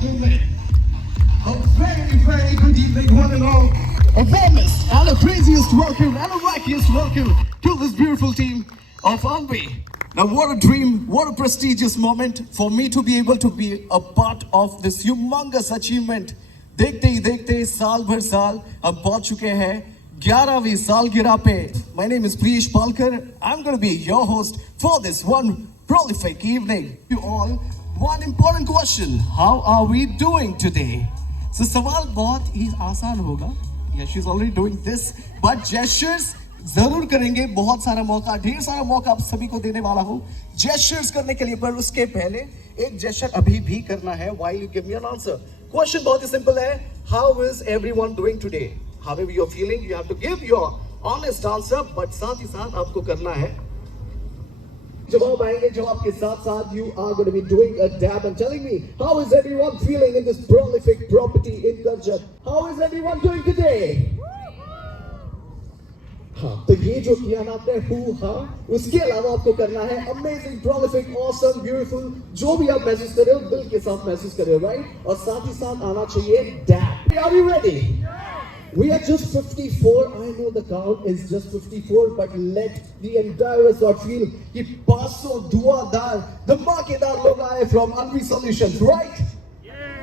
gentlemen, a very good evening, one and all. A warmest and a craziest welcome and a wackiest welcome to this beautiful team of Anvi. Now, what a dream, what a prestigious moment for me to be able to be a part of this humongous achievement. देखते ही देखते साल भर साल अब पहुंच चुके हैं 11वीं सालगिरह पे. My name is Priyesh Palkar. I'm going to be your host for this one prolific evening. You all, one important question. How are we doing today? So सवाल बहुत ही आसान होगा. Yeah, she's already doing this. But gestures जरूर करेंगे. बहुत सारा मौका, ढेर सारा मौका आप सभी को देने वाला हूँ gestures करने के लिए. पर उसके पहले एक gesture अभी भी करना है while you give me an answer. Question बहुत ही simple है. How is everyone doing today? However you're feeling, you have to give your honest answer. But साथ ही साथ आपको करना है. जवाब आएंगे जवाब के साथ साथ you are going to be doing a dab and telling me how is everyone feeling in this prolific property in culture. How is everyone doing today? हाँ, तो ये जो किया ना आपने हु हाँ, उसके अलावा आपको करना है amazing, prolific, awesome, beautiful, जो भी आप महसूस कर रहे हो दिल के साथ महसूस कर रहे हो, right? और साथ ही साथ आना चाहिए dab. Are you ready? We are just 54. I know the count is just 54, but let the entire resort feel कि 500 धुआंधार धमाकेदार लोग आए from Anvi Solutions, right?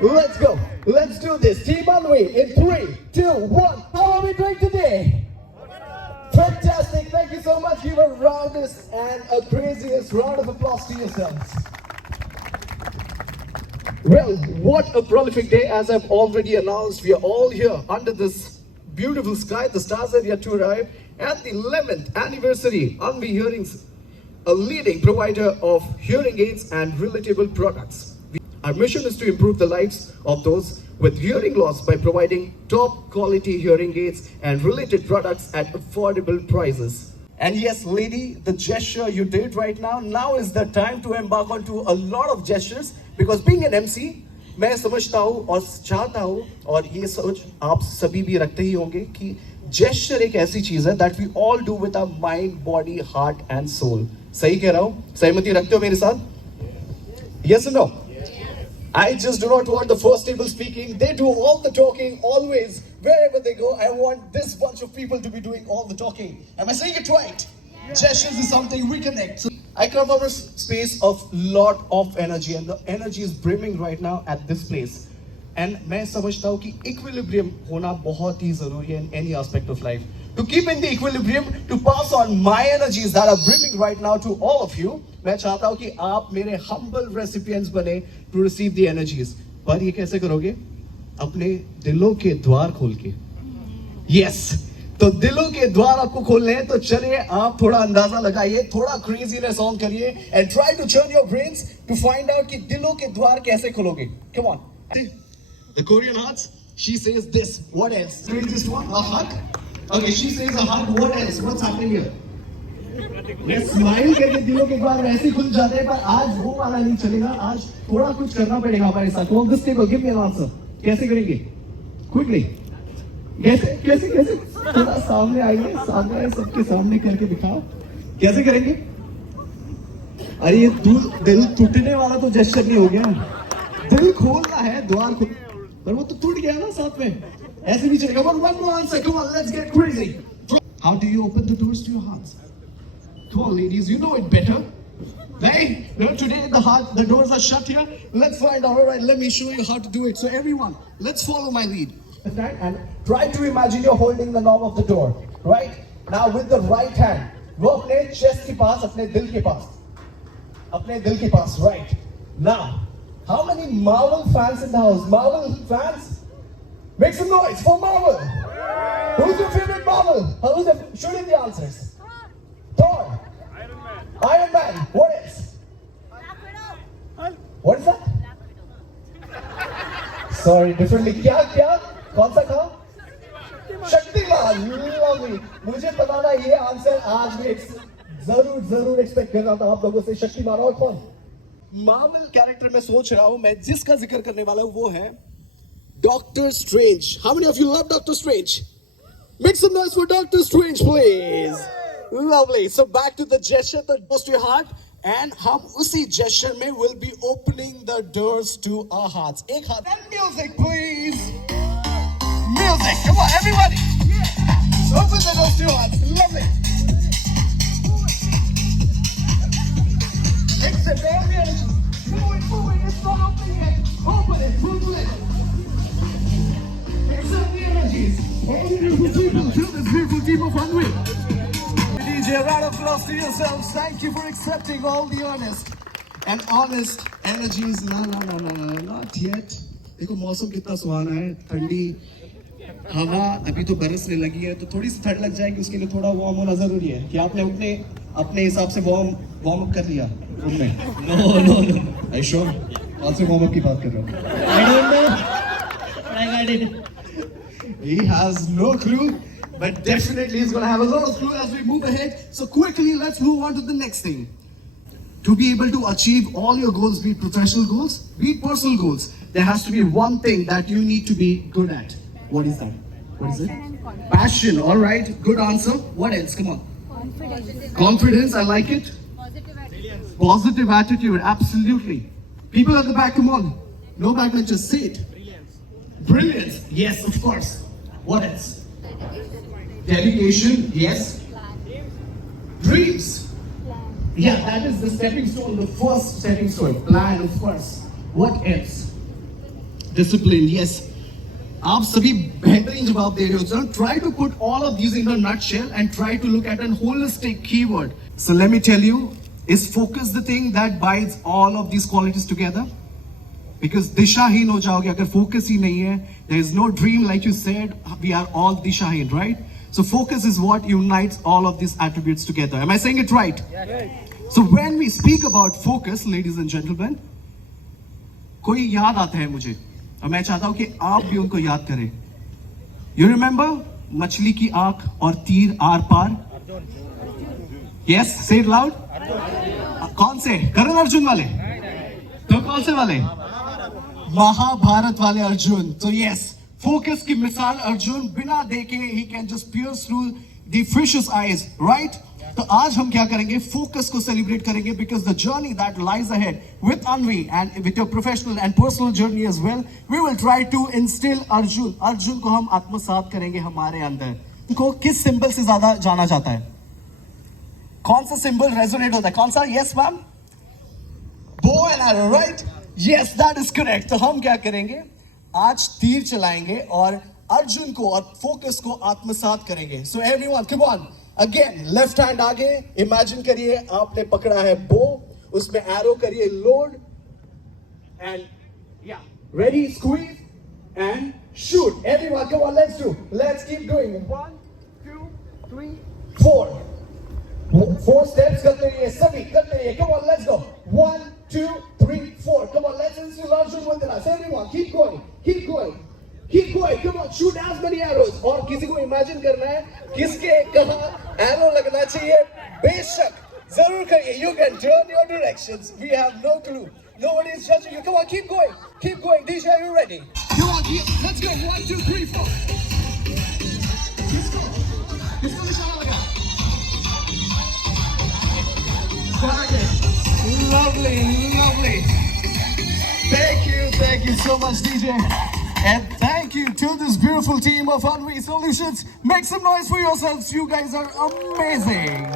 Let's go. Let's do this. Team Anvi in 3, 2, 1. How are we doing today? Fantastic. Thank you so much. Give a roundest and a craziest round of applause to yourselves. Well, what a prolific day. As I've already announced, we are all here under this beautiful sky. The stars are yet to arrive at the 11th anniversary Anvi Hearings, a leading provider of hearing aids and relatable products. Our mission is to improve the lives of those with hearing loss by providing top quality hearing aids and related products at affordable prices. And yes, lady, the gesture you did right now is the time to embark onto a lot of gestures, because being an MC, मैं समझता हूँ और चाहता हूँ और ये सोच आप सभी भी रखते ही होंगे कि gesture एक ऐसी चीज है that we all do with our mind, body, heart and soul. सही कह रहा हूँ? सहमति रखते हो मेरे साथ? Yes or no? I just do not want the first table speaking. They do all the talking always. Wherever they go, I want this bunch of people to be doing all the talking. Am I saying it right? Yeah. Gestures is something we connect. So I come from a space of lot of energy, and the energy is brimming right now at this place. And मैं समझता हूँ कि equilibrium होना बहुत ही ज़रूरी है in any aspect of life. To keep in the equilibrium, to pass on my energies that are brimming right now to all of you, मैं चाहता हूँ कि आप मेरे humble recipients बने to receive the energies. पर ये कैसे करोगे? अपने दिलों के द्वार खोल के. Yes. तो दिलों के द्वार आपको खोलने हैं, तो चलिए आप थोड़ा अंदाजा लगाइए, थोड़ा craziness on करिए and try to turn your brains to find out कि दिलों के द्वार कैसे खोलोगे. Come on. The Korean hearts, she says this. What else? Craziest one? A hug? Okay, she says a hug. What else? What's happening here? Yes, smile करके दिलों के द्वार वैसे ही खुल जाते हैं, पर आज वो वाला नहीं चलेगा. आज थोड़ा कुछ करना पड़ेगा हमारे साथ. On this table, give me an answer. कैसे करेंगे? Quickly. कैसे? थोड़ा सामने आइए, सबके सामने करके दिखाओ. कैसे करेंगे? अरे ये दिल टूटने वाला तो जेस्चर नहीं हो गया. दिल खोलना है, द्वार खोल. पर वो तो टूट गया ना साथ में. ऐसे भी चलेगा. One more answer. Come on, let's get crazy. How do you open the doors to your hearts? Come on, ladies, you know it better. Right? No, today the doors are shut here. Let's find out. All right, let me show you how to do it. So everyone, let's follow my lead. And try to imagine you're holding the knob of the door. Right? Now with the right hand, वो अपने chest के पास, अपने दिल के पास. Right? Now, how many Marvel fans in the house? Marvel fans? Make some noise for Marvel. Who's your favorite Marvel? Shoot in the answers. Thor. Iron Man. What else? What is that? Sorry, differently. क्या? कौन सा था? Shaktimaan. Lovely. मुझे पता था ये answer आज भी जरूर एक्सपेक्ट कर रहा था आप लोगों से. शक्तिमान और कौन? मार्वल कैरेक्टर में सोच रहा हूं मैं जिसका जिक्र करने वाला हूं वो है Doctor Strange. How many of you love Doctor Strange? Make some noise for Doctor Strange, please. Lovely. So back to the gesture that goes to your heart. And हम उसी gesture में will be opening the doors to our hearts. एक हाथ. And music, please. Music, come on, everybody. Open the doors to your hearts. Lovely. Except all the energy. Move it, it's not opening yet. Open it, move it. Except the energies. All the beautiful people, to this beautiful team of Unreal. DJ, round of applause to yourselves. Thank you for accepting all the honest energies. No, not yet. देखो मौसम कितना सुहाना है, ठंडी हवा अभी तो बरसने लगी है, तो थोड़ी सी ठंड लग जाएगी, उसके लिए थोड़ा वार्म होना जरूरी है. कि आपने अपने हिसाब से वार्म अप कर लिया रूम में? No. Are you sure? कौन से वार्म अप की बात कर रहे हो? I don't know. I got it. He has no clue. But definitely he's going to have a lot of clue as we move ahead. So quickly, let's move on to the next thing. To be able to achieve all your goals, be it professional goals, be it personal goals, there has to be one thing that you need to be good at. What is that? What is it? Passion. All right. Good answer. What else? Come on. Confidence. I like it. Positive attitude. Positive attitude. Absolutely. People at the back, come on. No backbenchers. Say it. Brilliance. Yes, of course. What else? Dedication, yes. Dreams. Yeah, that is the stepping stone, the first stepping stone. Plan, of course. What else? Discipline, yes. आप सभी बेहतरीन जवाब दे रहे हो sir. Try to put all of these in a nutshell and try to look at a holistic keyword. So let me tell you, is focus the thing that binds all of these qualities together? Because दिशाहीन हो जाओगे अगर focus ही नहीं है. There is no dream, like you said. We are all दिशाहीन, right? So focus is what unites all of these attributes together. Am I saying it right? Yes. So when we speak about focus, ladies and gentlemen, कोई याद आता है मुझे और मैं चाहता हूं कि आप भी उनको याद करें. You remember मछली की आंख और तीर आर पार? Yes, say it loud. कौन से? करण अर्जुन वाले? तो कौन से वाले? महाभारत वाले अर्जुन. So yes. Focus की मिसाल अर्जुन बिना देखे he can just pierce through the fish's eyes, right? तो आज हम क्या करेंगे? Focus को celebrate करेंगे because the journey that lies ahead with Anvi and with your professional and personal journey as well, we will try to instill Arjun को हम आत्मसात करेंगे हमारे अंदर. को किस सिंबल से ज्यादा जाना जाता है? कौन सा सिंबल रेजोनेट होता है? कौन सा? Yes ma'am. Bow and arrow, right? Yes, that is correct. तो हम क्या करेंगे? आज तीर चलाएंगे और अर्जुन को और फोकस को आत्मसात करेंगे. So everyone, come on. Again, left hand आगे. Imagine करिए आपने पकड़ा है bow, उसमें arrow करिए load and yeah, ready, squeeze and shoot. Everyone, come on, let's do. Let's keep doing. 1, 2, 3, 4. 4 steps करते रहिए सभी करते रहिए. Come on, let's go. 1, 2, 3, 4. Come on, let's instill Arjun within us. Everyone, keep going. Come on, shoot as many arrows. और किसी को imagine करना है किसके कहाँ arrow लगना चाहिए. बेशक जरूर करिए. You can turn your directions. We have no clue. Nobody is judging you. Come on, keep going. DJ, are you ready? Come on, let's go. 1, 2, 3, 4. Let's go. किसको निशाना लगा? Lovely. Thank you so much, DJ. And thank you to this beautiful team of Unreal Solutions. Make some noise for yourselves. You guys are amazing.